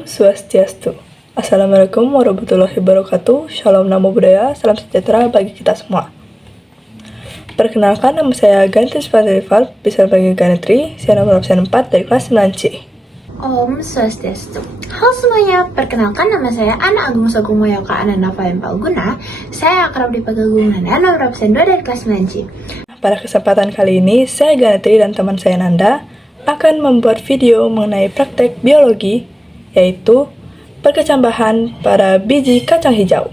Om Swastiastu. Assalamualaikum warahmatullahi wabarakatuh. Shalom Namo Buddhaya, salam sejahtera bagi kita semua. Perkenalkan, nama saya Gantis Fatrival, bisa bagi Ganetri, saya nomor absen 4 dari kelas 9C. Om Swastiastu. Halo semuanya, perkenalkan nama saya Ana Agung Sagung Moyoka Ananda Fayan Palguna. Saya akrab dipanggil Gung Nanda, nomor absen 2 dari kelas 9C. Pada kesempatan kali ini, saya Ganetri dan teman saya Nanda akan membuat video mengenai praktek biologi, yaitu perkecambahan pada biji kacang hijau.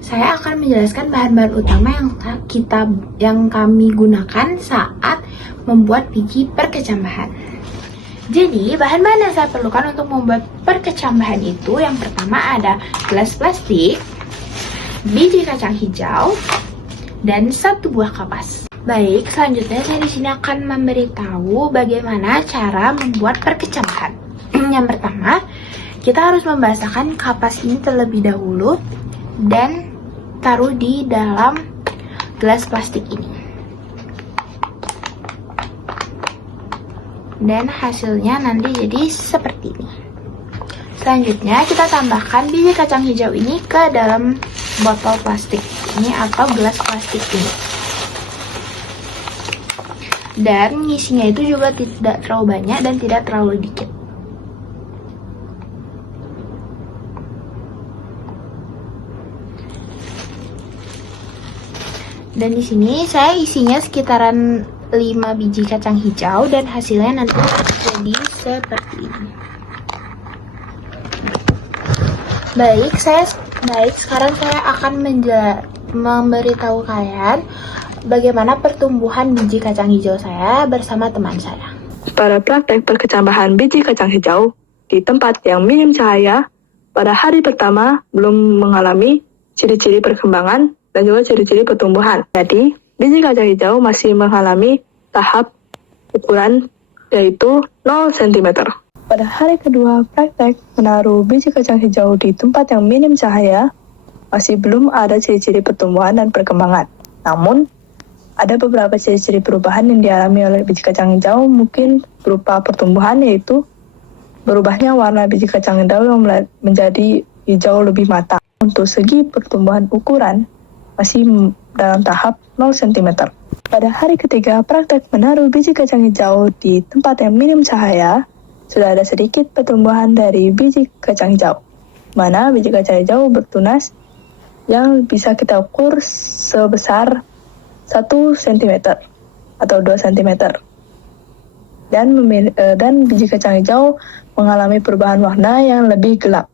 Saya akan menjelaskan bahan-bahan utama yang kami gunakan saat membuat biji perkecambahan. Jadi, bahan-bahan yang saya perlukan untuk membuat perkecambahan itu, yang pertama ada gelas plastik, biji kacang hijau, dan 1 buah kapas. Baik, selanjutnya saya di sini akan memberitahu bagaimana cara membuat perkecambahan. Yang pertama, kita harus membasahkan kapas ini terlebih dahulu dan taruh di dalam gelas plastik ini. Dan hasilnya nanti jadi seperti ini. Selanjutnya kita tambahkan biji kacang hijau ini ke dalam botol plastik ini atau gelas plastik ini. Dan ngisinya itu juga tidak terlalu banyak dan tidak terlalu dikit. Dan di sini saya isinya sekitaran 5 biji kacang hijau dan hasilnya nanti jadi seperti ini. Baik, sekarang saya akan memberitahu kalian bagaimana pertumbuhan biji kacang hijau saya bersama teman saya. Pada praktek perkecambahan biji kacang hijau di tempat yang minim cahaya, pada hari pertama belum mengalami ciri-ciri perkembangan dan juga ciri-ciri pertumbuhan. Jadi, biji kacang hijau masih mengalami tahap ukuran yaitu 0 cm. Pada hari kedua praktek menaruh biji kacang hijau di tempat yang minim cahaya, masih belum ada ciri-ciri pertumbuhan dan perkembangan. Namun, ada beberapa ciri-ciri perubahan yang dialami oleh biji kacang hijau, mungkin berupa pertumbuhan, yaitu berubahnya warna biji kacang hijau yang menjadi hijau lebih matang. Untuk segi pertumbuhan ukuran, masih dalam tahap 0 cm. Pada hari ketiga praktek menaruh biji kacang hijau di tempat yang minim cahaya, sudah ada sedikit pertumbuhan dari biji kacang hijau, mana biji kacang hijau bertunas yang bisa kita ukur sebesar 1 cm atau 2 cm. Dan biji kacang hijau mengalami perubahan warna yang lebih gelap.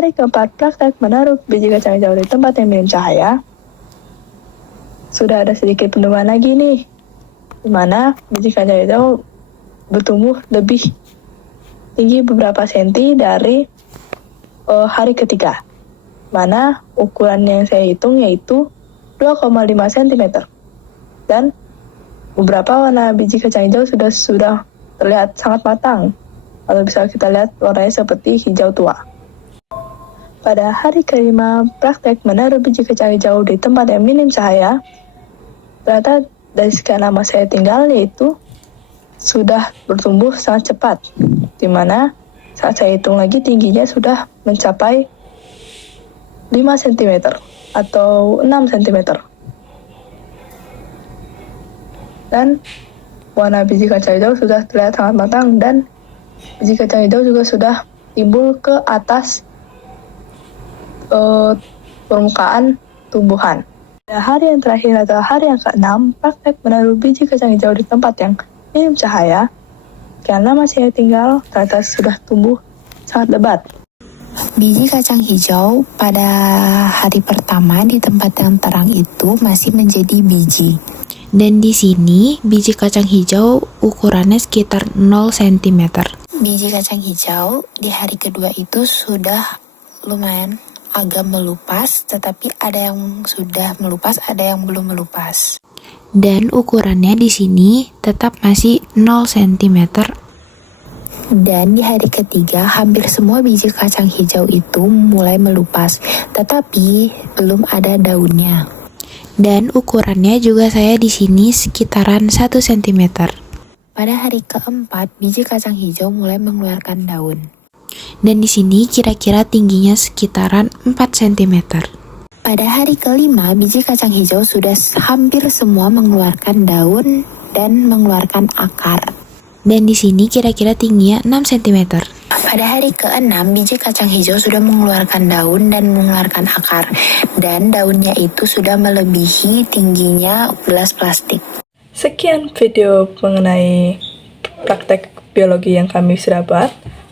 Hari keempat praktek menaruh biji kacang hijau di tempat yang minim cahaya, sudah ada sedikit pertumbuhan lagi nih, di mana biji kacang hijau bertumbuh lebih tinggi beberapa senti dari hari ketiga, mana ukuran yang saya hitung yaitu 2,5 cm. Dan beberapa warna biji kacang hijau sudah terlihat sangat matang, atau bisa kita lihat warnanya seperti hijau tua. Pada hari kelima praktek menaruh biji kacang hijau di tempat yang minim cahaya, ternyata dari sekian lama saya tinggal yaitu sudah bertumbuh sangat cepat, di mana saat saya hitung lagi tingginya sudah mencapai 5 cm atau 6 cm. Dan warna biji kacang hijau sudah terlihat sangat matang dan biji kacang hijau juga sudah timbul ke atas permukaan tumbuhan. Pada hari yang terakhir atau hari yang ke-6, praktek menaruh biji kacang hijau di tempat yang minim cahaya, karena masih tinggal, ternyata sudah tumbuh sangat lebat. Biji kacang hijau pada hari pertama di tempat yang terang itu masih menjadi biji. Dan di sini biji kacang hijau ukurannya sekitar 0 cm. Biji kacang hijau di hari kedua itu sudah lumayan agak melupas, tetapi ada yang sudah melupas, ada yang belum melupas. Dan ukurannya di sini tetap masih 0 cm. Dan di hari ketiga, hampir semua biji kacang hijau itu mulai melupas, tetapi belum ada daunnya. Dan ukurannya juga saya di sini sekitaran 1 cm. Pada hari keempat, biji kacang hijau mulai mengeluarkan daun. Dan di sini kira-kira tingginya sekitaran 4 cm. Pada hari kelima, biji kacang hijau sudah hampir semua mengeluarkan daun dan mengeluarkan akar. Dan di sini kira-kira tingginya 6 cm. Pada hari ke-6, biji kacang hijau sudah mengeluarkan daun dan mengeluarkan akar. Dan daunnya itu sudah melebihi tingginya gelas plastik. Sekian video mengenai praktek biologi yang kami sudah buat.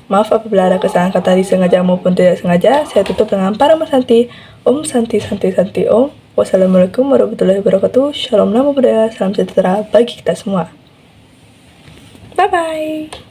Maaf apabila ada kesalahan kata disengaja maupun tidak sengaja. Saya tutup dengan Parama Santi. Om Santi Santi Santi Om. Wassalamualaikum warahmatullahi wabarakatuh. Shalom Namo Buddhaya. Salam sejahtera bagi kita semua. Bye-bye.